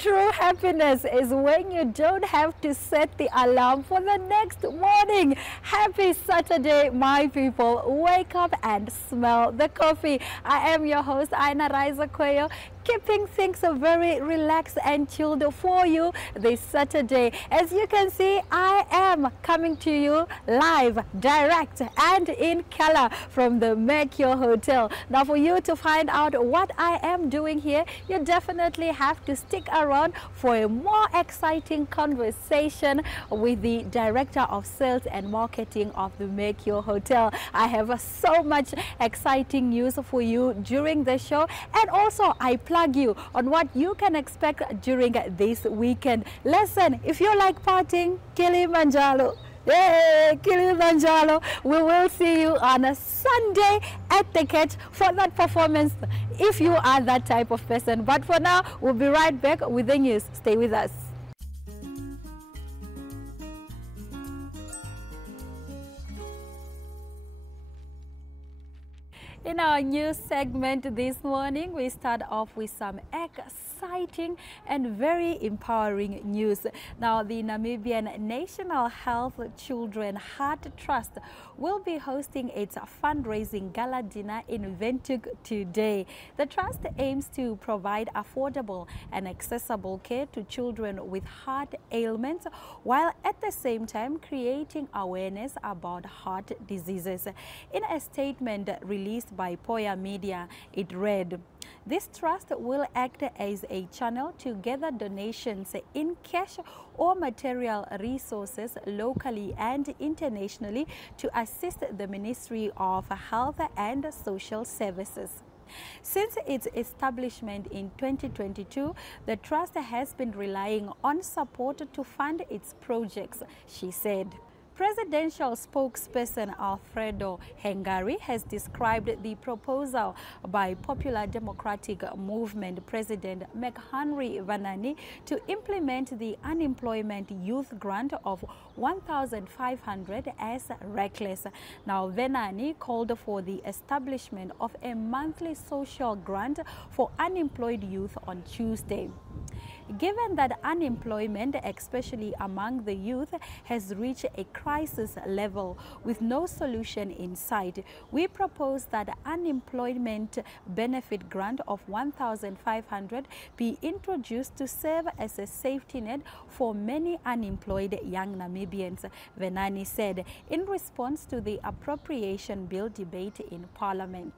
True happiness is when you don't have to set the alarm for the next morning. Happy Saturday, my people. Wake up and smell the coffee. I am your host, Aina Raisa Kweyo, keeping things very relaxed and chilled for you this Saturday. As you can see, I am coming to you live, direct, and in color from the Mercure Hotel. Now, for you to find out what I am doing here, you definitely have to stick around for a more exciting conversation with the Director of Sales and Marketing of the Mercure Hotel. I have so much exciting news for you during the show, and also I plug you on what you can expect during this weekend. Listen, if you like partying, Kilimanjaro. Yay, Kilimanjaro. We will see you on a Sunday at the Catch for that performance if you are that type of person. But for now, we'll be right back with the news. Stay with us. In our news segment this morning, we start off with some exciting and very empowering news. Now, the Namibian National Health Children Heart Trust will be hosting its fundraising gala dinner in Windhoek today. The trust aims to provide affordable and accessible care to children with heart ailments, while at the same time creating awareness about heart diseases. In a statement released by Poya Media, it read, "This trust will act as a channel to gather donations in cash or material resources locally and internationally to assist the Ministry of Health and Social Services." Since its establishment in 2022, the trust has been relying on support to fund its projects, she said. Presidential spokesperson Alfredo Hengari has described the proposal by Popular Democratic Movement President McHenry Vanani to implement the unemployment youth grant of 1,500 as reckless. Now, Vanani called for the establishment of a monthly social grant for unemployed youth on Tuesday. Given that unemployment, especially among the youth, has reached a crisis level with no solution in sight, we propose that unemployment benefit grant of 1,500 be introduced to serve as a safety net for many unemployed young Namibians, Venani said in response to the appropriation bill debate in Parliament.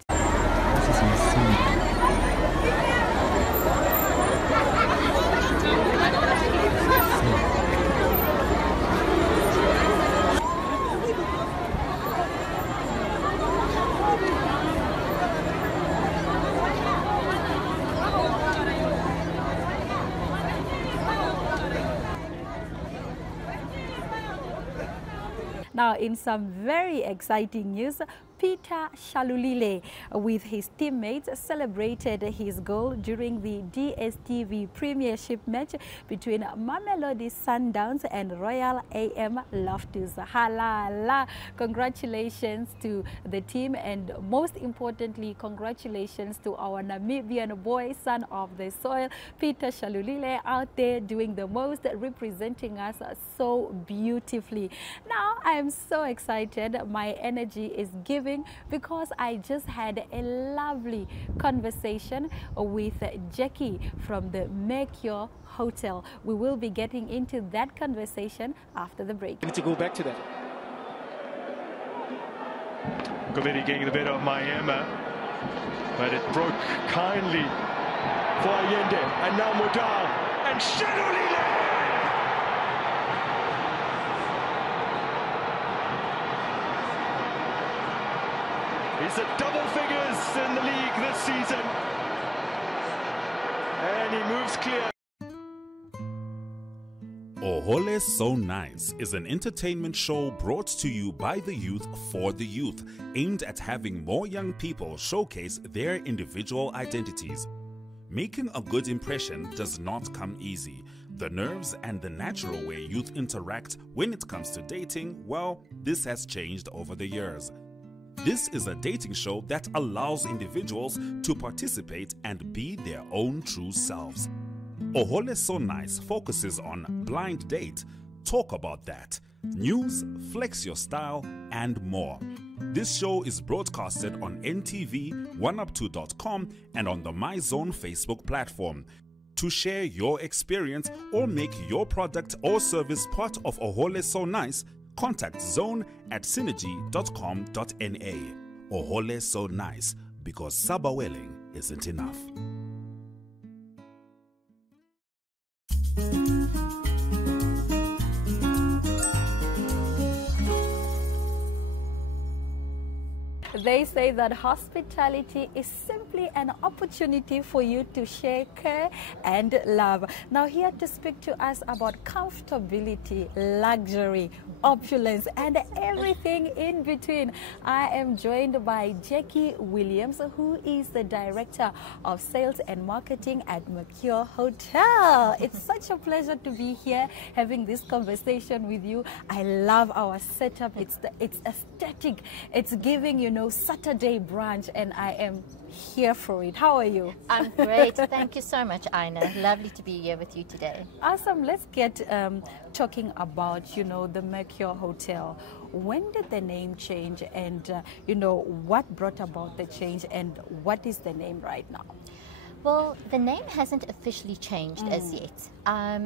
Now, in some very exciting news, Peter Shalulile, with his teammates, celebrated his goal during the DSTV Premiership match between Mamelodi Sundowns and Royal AM Loftus. Halala! Congratulations to the team, and most importantly, congratulations to our Namibian boy, son of the soil, Peter Shalulile, out there doing the most, representing us so beautifully. Now, I am so excited. My energy is giving because I just had a lovely conversation with Jackie from the Mercure Hotel. We will be getting into that conversation after the break. I need to go back to that. Gomeri getting the bit of Miami, but it broke kindly for Allende, and now Modal and Shalulile. He's at double figures in the league this season, and he moves clear. Ohole So Nice is an entertainment show brought to you by the youth for the youth, aimed at having more young people showcase their individual identities. Making a good impression does not come easy. The nerves and the natural way youth interact when it comes to dating, well, this has changed over the years. This is a dating show that allows individuals to participate and be their own true selves. Ohole So Nice focuses on blind date, talk about that, news, flex your style, and more. This show is broadcasted on NTV, 1up2.com, and on the MyZone Facebook platform. To share your experience or make your product or service part of Ohole So Nice, contact Zone at synergy.com.na. Ohole So Nice, because Sabawelling isn't enough. They say that hospitality is simply an opportunity for you to share care and love. Now, here to speak to us about comfortability, luxury, opulence, and everything in between, I am joined by Jackie Williams, who is the Director of Sales and Marketing at Mercure Hotel. It's such a pleasure to be here having this conversation with you. I love our setup. It's aesthetic. It's giving, you know, Saturday brunch, and I am here for it. How are you? I'm great. Thank you so much, Ina. Lovely to be here with you today. Awesome. Let's get talking about, you know, the Mercure Hotel. When did the name change, and, you know, what brought about the change, and what is the name right now? Well, the name hasn't officially changed as yet.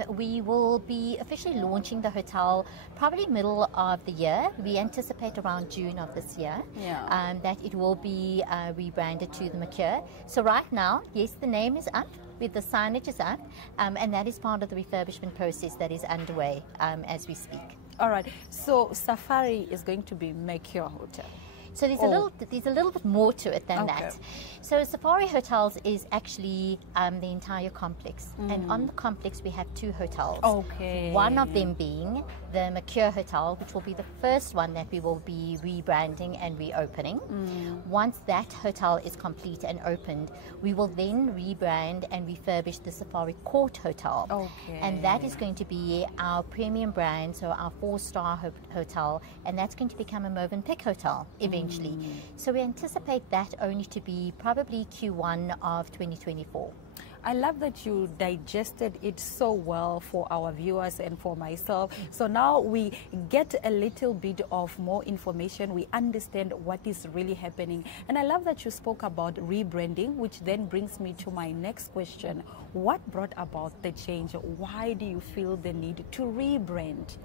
We will be officially launching the hotel probably middle of the year. We anticipate around June of this year that it will be rebranded to the Mercure. So right now, yes, the name is up, with the signage is up, and that is part of the refurbishment process that is underway as we speak. All right. So Safari is going to be Mercure Hotel. So there's a little bit more to it than that. So Safari Hotels is actually the entire complex, and on the complex we have two hotels. Okay. One of them being the Mercure Hotel, which will be the first one that we will be rebranding and reopening. Once that hotel is complete and opened, we will then rebrand and refurbish the Safari Court Hotel. Okay. And that is going to be our premium brand, so our 4-star hotel, and that's going to become a Movenpick Hotel eventually. So we anticipate that only to be probably Q1 of 2024. I love that you digested it so well for our viewers and for myself. So now we get a little bit of more information. We understand what is really happening. And I love that you spoke about rebranding, which then brings me to my next question. What brought about the change? Why do you feel the need to rebrand?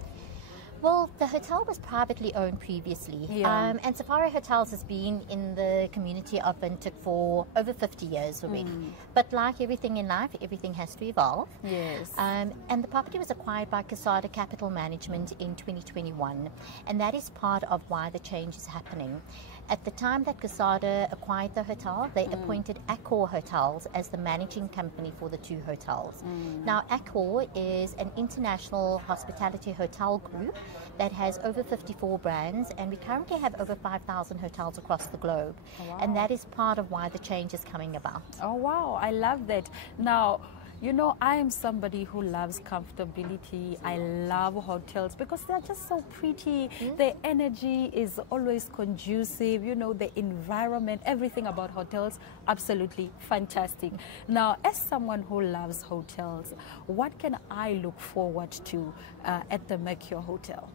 Well, the hotel was privately owned previously, and Safari Hotels has been in the community of Windhoek for over 50 years already. But like everything in life, everything has to evolve. Yes. And the property was acquired by Casada Capital Management in 2021, and that is part of why the change is happening. At the time that Casada acquired the hotel, they appointed Accor Hotels as the managing company for the two hotels. Now, Accor is an international hospitality hotel group that has over 54 brands, and we currently have over 5,000 hotels across the globe. Wow. And that is part of why the change is coming about. Oh, wow. I love that. Now, you know, I am somebody who loves comfortability. I love hotels because they're just so pretty. The energy is always conducive. You know, the environment, everything about hotels, absolutely fantastic. Now, as someone who loves hotels, what can I look forward to at the Mercure Hotel?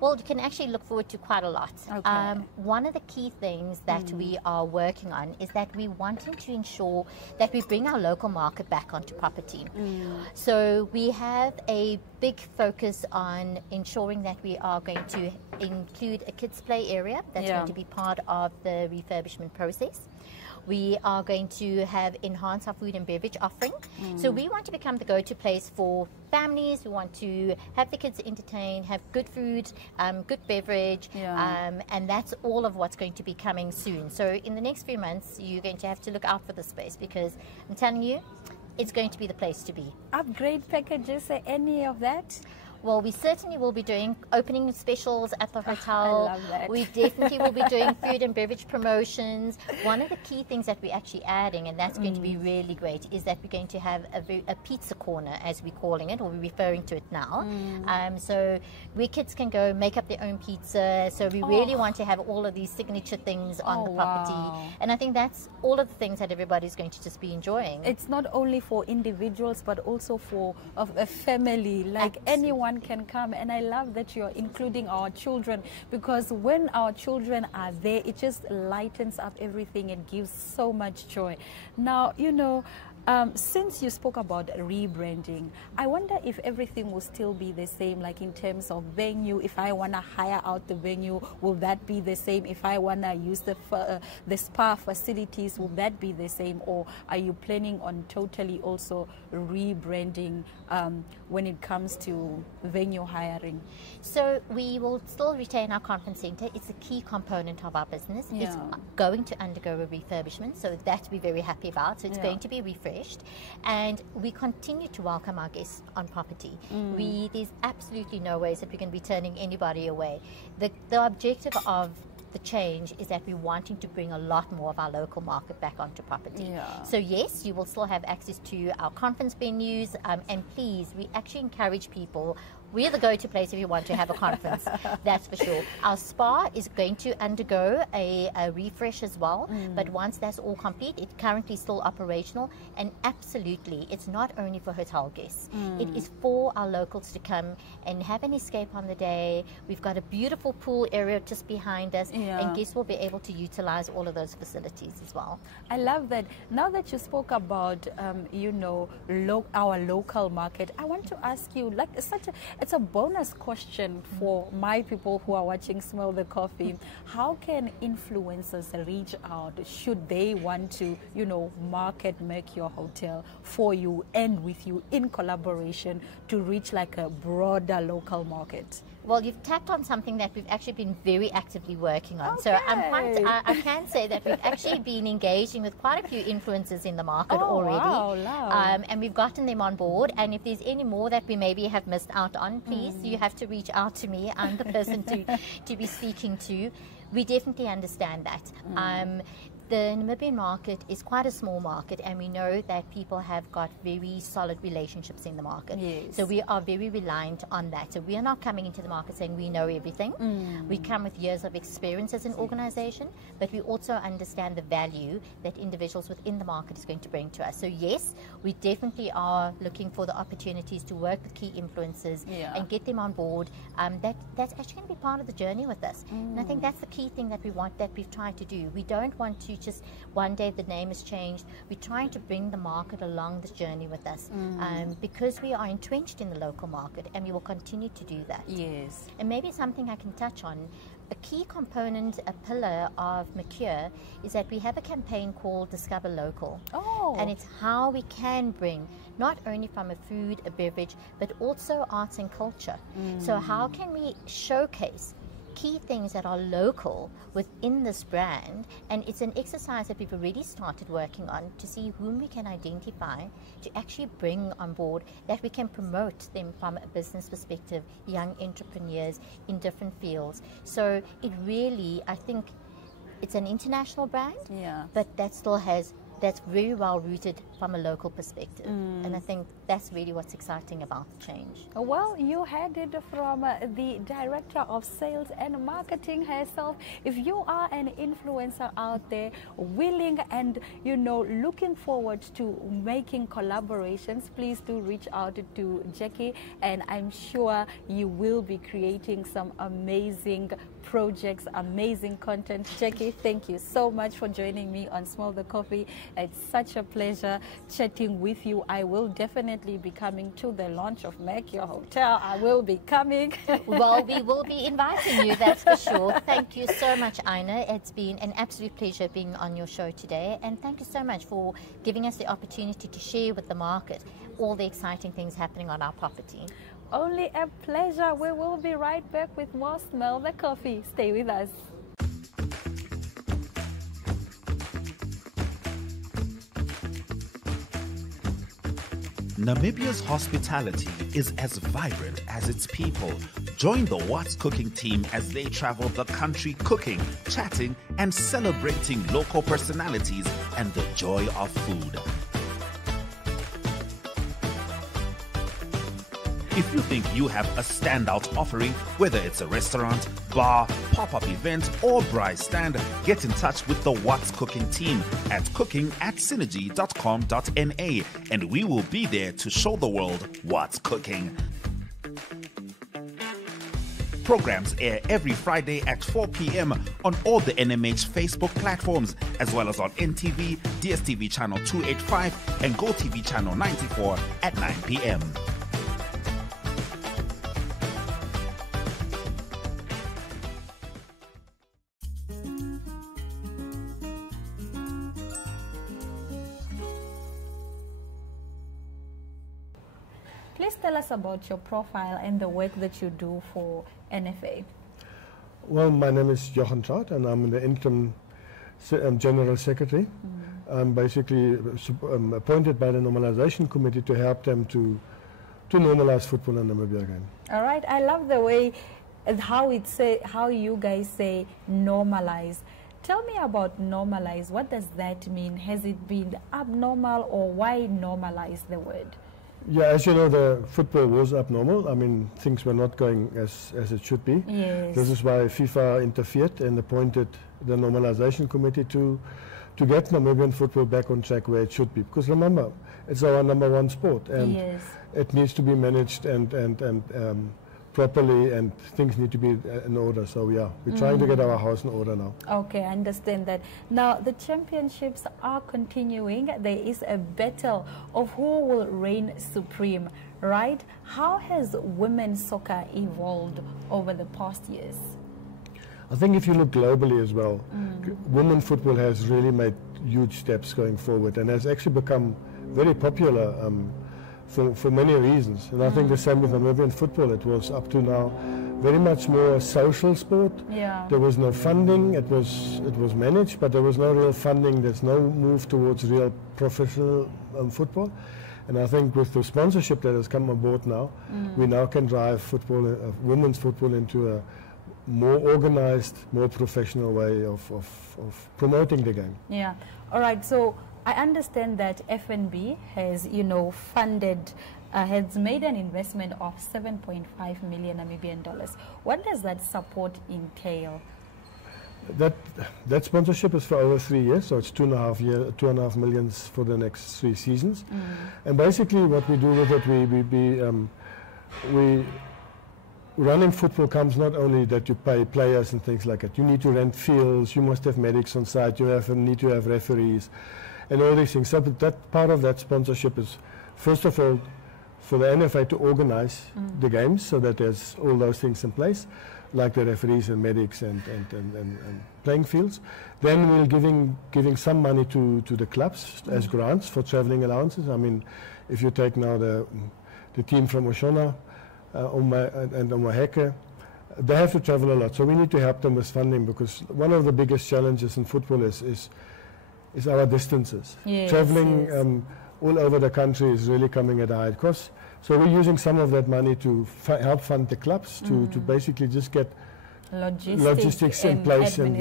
Well, you can actually look forward to quite a lot. Okay. One of the key things that we are working on is that we wanting to ensure that we bring our local market back onto property. So we have a big focus on ensuring that we are going to include a kids play area that's going to be part of the refurbishment process. We are going to have enhanced our food and beverage offering. So we want to become the go-to place for families. We want to have the kids entertain, have good food, good beverage, and that's all of what's going to be coming soon. So in the next few months, you're going to have to look out for the space, because I'm telling you, it's going to be the place to be. Upgrade packages, any of that? Well, we certainly will be doing opening specials at the hotel. I love that. We definitely will be doing food and beverage promotions. One of the key things that we're actually adding, and that's going to be really great, is that we're going to have a pizza corner, as we're calling it, or we're referring to it now. So where kids can go make up their own pizza. So we really want to have all of these signature things on the property. Wow. And I think that's all of the things that everybody's going to just be enjoying. It's not only for individuals, but also for a family. Like anyone can come, and I love that you're including our children, because when our children are there, it just lightens up everything and gives so much joy. Now, you know, since you spoke about rebranding, I wonder if everything will still be the same, like in terms of venue. If I want to hire out the venue, will that be the same? If I want to use the spa facilities, will that be the same? Or are you planning on totally also rebranding when it comes to venue hiring? So we will still retain our conference center. It's a key component of our business. Yeah. It's going to undergo a refurbishment, so that we're very happy about. So it's going to be refreshed, and we continue to welcome our guests on property. There's absolutely no ways that we can be turning anybody away. The objective of the change is that we're wanting to bring a lot more of our local market back onto property. Yeah. So yes, you will still have access to our conference venues, and please, we actually encourage people. We're the go-to place if you want to have a conference, that's for sure. Our spa is going to undergo a refresh as well, but once that's all complete, it's currently still operational, and absolutely, it's not only for hotel guests. It is for our locals to come and have an escape on the day. We've got a beautiful pool area just behind us, and guests will be able to utilize all of those facilities as well. I love that. Now that you spoke about, you know, our local market, I want to ask you, like, it's a bonus question for my people who are watching Smell the Coffee. How can influencers reach out should they want to, you know, market Make Your Hotel for you and with you in collaboration to reach like a broader local market? Well, you've tapped on something that we've actually been very actively working on. So I can say that we've actually been engaging with quite a few influencers in the market already. Wow. And we've gotten them on board. And if there's any more that we maybe have missed out on, please, you have to reach out to me. I'm the person to be speaking to. We definitely understand that. The Namibian market is quite a small market, and we know that people have got very solid relationships in the market. Yes. So we are very reliant on that. So we are not coming into the market saying we know everything. We come with years of experience as an organization, but we also understand the value that individuals within the market is going to bring to us. So yes, we definitely are looking for the opportunities to work with key influencers and get them on board. That's actually going to be part of the journey with us. And I think that's the key thing that we've tried to do. We don't want to just one day the name has changed. We're trying to bring the market along this journey with us, because we are entrenched in the local market, and we will continue to do that. Yes. And maybe something I can touch on, a key component, a pillar of Macure, is that we have a campaign called Discover Local. And it's how we can bring not only from a food, a beverage, but also arts and culture. So how can we showcase key things that are local within this brand? And it's an exercise that we've already started working on to see whom we can identify to actually bring on board, that we can promote them from a business perspective, young entrepreneurs in different fields. So it really, I think it's an international brand, but that's very well rooted from a local perspective. And I think that's really what's exciting about the change. Well, you heard it from the Director of Sales and Marketing herself. If you are an influencer out there willing and, you know, looking forward to making collaborations, please do reach out to Jackie, and I'm sure you will be creating some amazing projects, amazing content. Jackie, thank you so much for joining me on Smell the Coffee. It's such a pleasure chatting with you. I will definitely be coming to the launch of Make Your Hotel. I will be coming. Well, we will be inviting you, that's for sure. Thank you so much, Ina. It's been an absolute pleasure being on your show today. And thank you so much for giving us the opportunity to share with the market all the exciting things happening on our property. Only a pleasure. We will be right back with more Smell the Coffee. Stay with us. Namibia's hospitality is as vibrant as its people. Join the What's Cooking team as they travel the country cooking, chatting, and celebrating local personalities and the joy of food. If you think you have a standout offering, whether it's a restaurant, bar, pop-up event, or braai stand, get in touch with the What's Cooking team at cooking@synergy.com.na, and we will be there to show the world what's cooking. Programs air every Friday at 4 p.m. on all the NMH Facebook platforms, as well as on NTV, DSTV channel 285, and GoTV channel 94 at 9 p.m. Please tell us about your profile and the work that you do for NFA. Well, my name is Johan Trout, and I'm the interim General Secretary. I'm basically appointed by the Normalization Committee to help them to normalize football in Namibia again. All right, I love the way how you guys say normalize. Tell me about normalize. What does that mean? Has it been abnormal, or why normalize the word? Yeah, as you know, the football was abnormal. I mean, things were not going as it should be. Yes. This is why FIFA interfered and appointed the Normalization Committee to get Namibian football back on track where it should be. Because remember, it's our #1 sport, and yes, it needs to be managed and properly, and things need to be in order. So yeah, we're trying to get our house in order now. Okay, I understand that. Now, the championships are continuing. There is a battle of who will reign supreme, right? How has women's soccer evolved over the past years? I think if you look globally as well, women football has really made huge steps going forward, and has actually become very popular for many reasons. And I think the same with Namibian football. It was up to now very much more a social sport. Yeah. There was no funding. It was managed, but there was no real funding. There's no move towards real professional football. And I think with the sponsorship that has come aboard now, we now can drive football, women's football, into a more organized, more professional way of promoting the game. Yeah. All right. So I understand that FNB has, funded, has made an investment of 7.5 million Namibian dollars. What does that support entail? That sponsorship is for over 3 years, so it's 2.5 million for the next 3 seasons. And basically, what we do with it, running football comes not only that you pay players and things like that. You need to rent fields. You must have medics on site. You need to have referees, and all these things. So that part of that sponsorship is, first of all, for the NFA to organize the games, so that there's all those things in place, like the referees and medics and playing fields. Then we're giving some money to the clubs as grants for traveling allowances. I mean, if you take now the team from Oshona and Omaheke, they have to travel a lot. So we need to help them with funding, because one of the biggest challenges in football is our distances. Yes, traveling yes. All over the country is really coming at a high cost. So we're using some of that money to help fund the clubs to basically just get logistics in place, and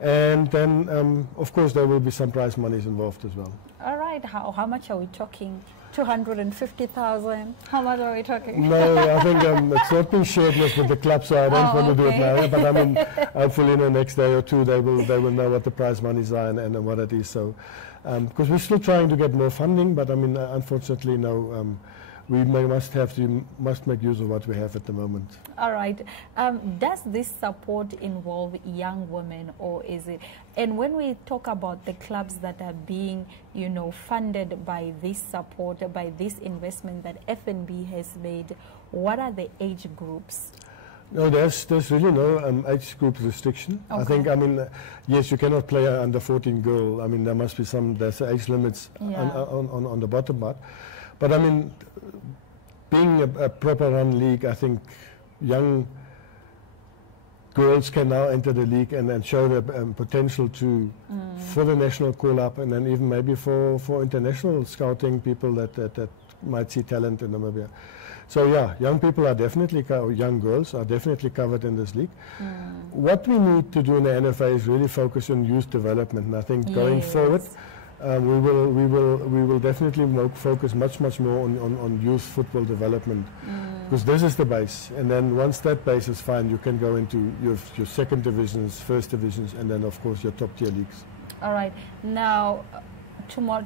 and then of course there will be some prize monies involved as well. All right. How much are we talking? 250,000. How much are we talking? No, I think it's not been shared with the club, so I don't want to do it now. But I mean, hopefully in the next day or two they will know what the prize monies are and what it is. So, because we're still trying to get more funding, but I mean, unfortunately, no. We must make use of what we have at the moment. All right. Does this support involve young women, or is it? And when we talk about the clubs that are being, funded by this support, by this investment that FNB has made, what are the age groups? No, there's really no age group restriction. Okay. I think, yes, you cannot play an under 14 girl. I mean, there must be there's age limits on the bottom part. But I mean, being a proper run league, I think young girls can now enter the league and show their potential to for the national call-up, and then even maybe for international scouting people that might see talent in Namibia. So yeah, young people are definitely, young girls are definitely covered in this league. What we need to do in the NFA is really focus on youth development. And I think going forward, we will definitely focus much more on youth football development, because this is the base. And then once that base is fine, you can go into your second divisions, first divisions, and then of course your top tier leagues. All right. Now,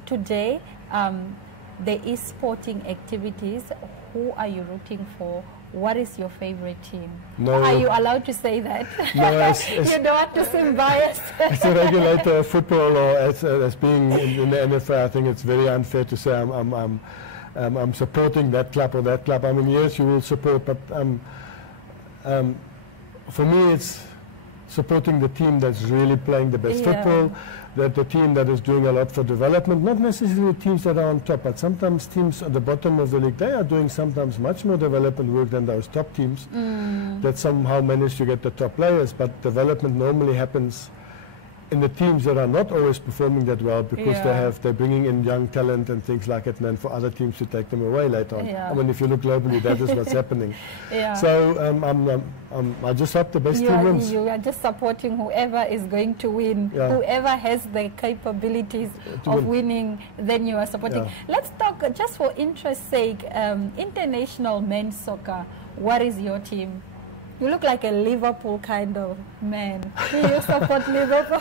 today, there is sporting activities. Who are you rooting for? What is your favorite team? No, are you allowed to say that? No, you don't want to seem biased. As a regulator of football, or as being in the NFA, I think it's very unfair to say I'm supporting that club or that club. I mean, yes, you will support, but for me, it's supporting the team that's really playing the best football, that the team that is doing a lot for development, not necessarily teams that are on top, but sometimes teams at the bottom of the league, they are doing sometimes much more development work than those top teams that somehow manage to get the top players. But development normally happens in the teams that are not always performing that well, because they're bringing in young talent and things like it, and then for other teams to take them away later on. I mean, if you look globally, that is what's happening. So I just hope the best team wins. You are just supporting whoever is going to win. Whoever has the capabilities of winning, then you are supporting. Let's talk, just for interest's sake, international men's soccer. What is your team? You look like a Liverpool kind of man. Do you support Liverpool?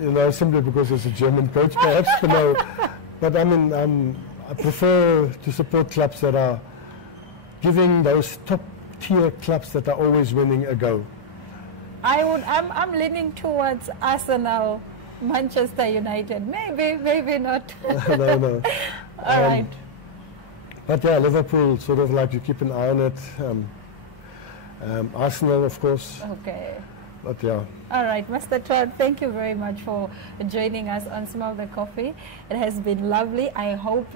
You know, simply because it's a German coach, perhaps. But no. But I mean, I prefer to support clubs that are giving those top-tier clubs that are always winning a go. I'm leaning towards Arsenal, Manchester United. Maybe not. No. All right. But yeah, Liverpool, sort of like you keep an eye on it. Arsenal, of course. Okay. But yeah. All right, Mr. Todd, thank you very much for joining us on Smell the Coffee. It has been lovely. I hope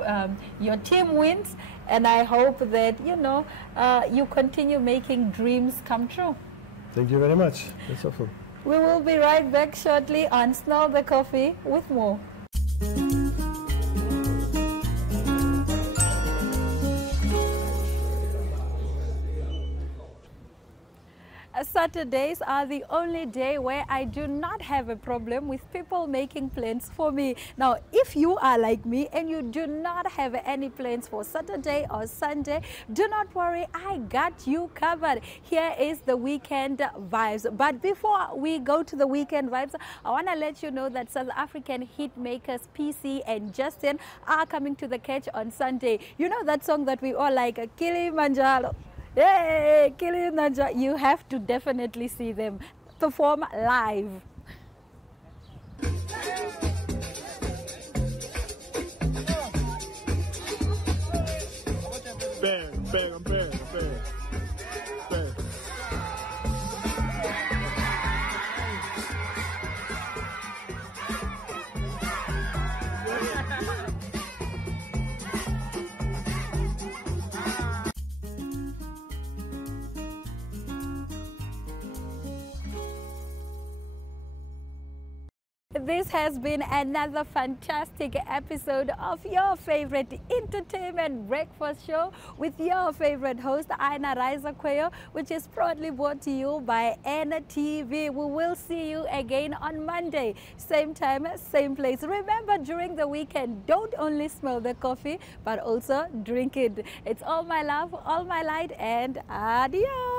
your team wins, and I hope that, you continue making dreams come true. Thank you very much. That's awesome. We will be right back shortly on Smell the Coffee with more. Saturdays are the only day where I do not have a problem with people making plans for me. Now, if you are like me and you do not have any plans for Saturday or Sunday, do not worry, I got you covered. Here is the weekend vibes. But before we go to the weekend vibes, I want to let you know that South African hit makers PC and Justin are coming to the catch on Sunday. You know that song that we all like, Kilimanjaro? Yay, Kilimanjaro. You have to definitely see them perform live. Bang. This has been another fantastic episode of your favorite entertainment breakfast show with your favorite host, Aina Raisa Kweyo, which is proudly brought to you by NTV. We will see you again on Monday, same time, same place. Remember, during the weekend, don't only smell the coffee, but also drink it. It's all my love, all my light, and adios.